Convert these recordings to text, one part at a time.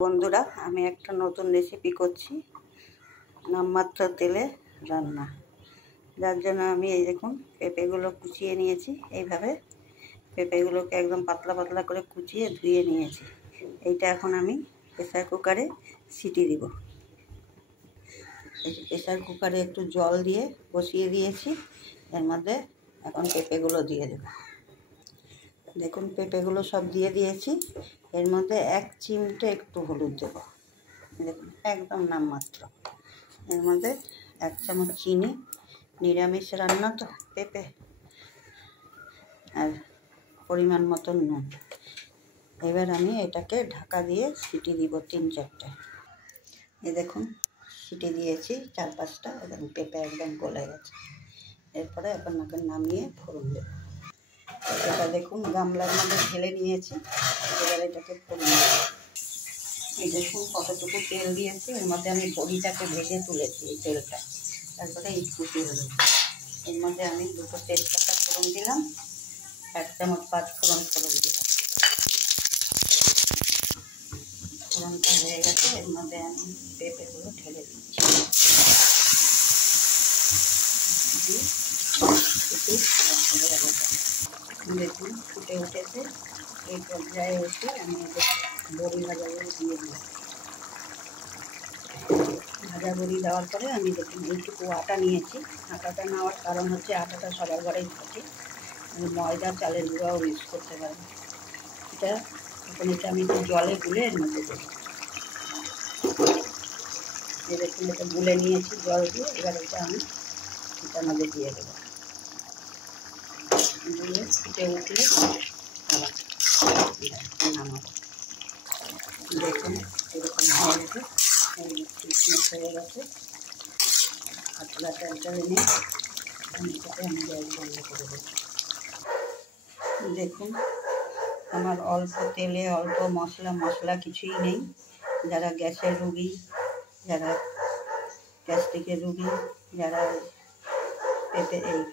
বন্ধুরা, আমি একটা নতুন রেসিপি করছি, নামমাত্র তেলে রান্না। যার জন্য আমি এই দেখুন পেঁপেগুলো কুচিয়ে নিয়েছি। এইভাবে পেঁপেগুলোকে একদম পাতলা পাতলা করে কুচিয়ে ধুয়ে নিয়েছি। এইটা এখন আমি প্রেসার কুকারে সিটি দিব। প্রেসার কুকারে একটু জল দিয়ে বসিয়ে দিয়েছি। এর মধ্যে এখন পেঁপেগুলো দিয়ে দেব। দেখুন পেঁপেগুলো সব দিয়ে দিয়েছি। এর মধ্যে 1 চিমটে একটু হলুদ দেবো, দেখুন একদম নামমাত্র। এর মধ্যে 1 চামচ চিনি, নিরামিষ রান্না তো পেঁপে, আর পরিমাণ মতন নুন। এবার আমি এটাকে ঢাকা দিয়ে সিটি দিব 3-4টে। এই দেখুন সিটি দিয়েছি 4-5টা। এবং পেঁপে একদম গলে গেছে। এরপরে আপনাকে নামিয়ে ফোড়ন দেব। এটা দেখুন গামলার মধ্যে ঢেলে নিয়েছি। এবার এটাকে ফোড়ন দেব। এই দেখুন কতটুকু তেল দিয়েছি। এর মধ্যে আমি বড়িটাকে ভেজে তুলেছি এই তেলটা। তারপরে এই কুচি হলো। এর মধ্যে আমি 2টো তেজপাতা ফোড়ন দিলাম, 1 চামচ 5 ফোড়ন দিলাম। ফোড়নটা হয়ে গেছে। এর মধ্যে আমি পেঁপেগুলো ঢেলে দিচ্ছি। দেখুন ফুটে উঠেছে। এই পর্যায়ে এসে আমি বড়ি ভাজাগুলো দিয়ে দিলাম। ভাজা বড়ি দেওয়ার পরে আমি দেখুন এইটুকু আটা নিয়েছি। আটাটা নেওয়ার কারণ হচ্ছে আটাটা সবার ঘরেই থাকে, ময়দা চালের গুঁড়াও ইউজ করতে পারেন। এটা এখন এটা আমি একটু জলে গুলে এর মধ্যে দেবো। এই দেখুন এটা গুলে নিয়েছি জল দিয়ে। এবার এটা আমি এটার মধ্যে দিয়ে দেবো। দিয়ে ফুটে উঠলে আবার নামাবো। দেখুন এরকম হয়ে গেছে, হয়ে গেছে। পাতলা তেলটা এনে আমি গ্যাস বন্ধ করে দেবো। দেখুন আমার অল্প তেলে অল্প মশলা কিছুই নেই। যারা গ্যাসের রুগী, যারা গ্যাস্ট্রিকের রুগী, যারা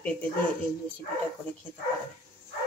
পেঁপে দিয়ে এই রেসিপিটা করে খেতে পারে।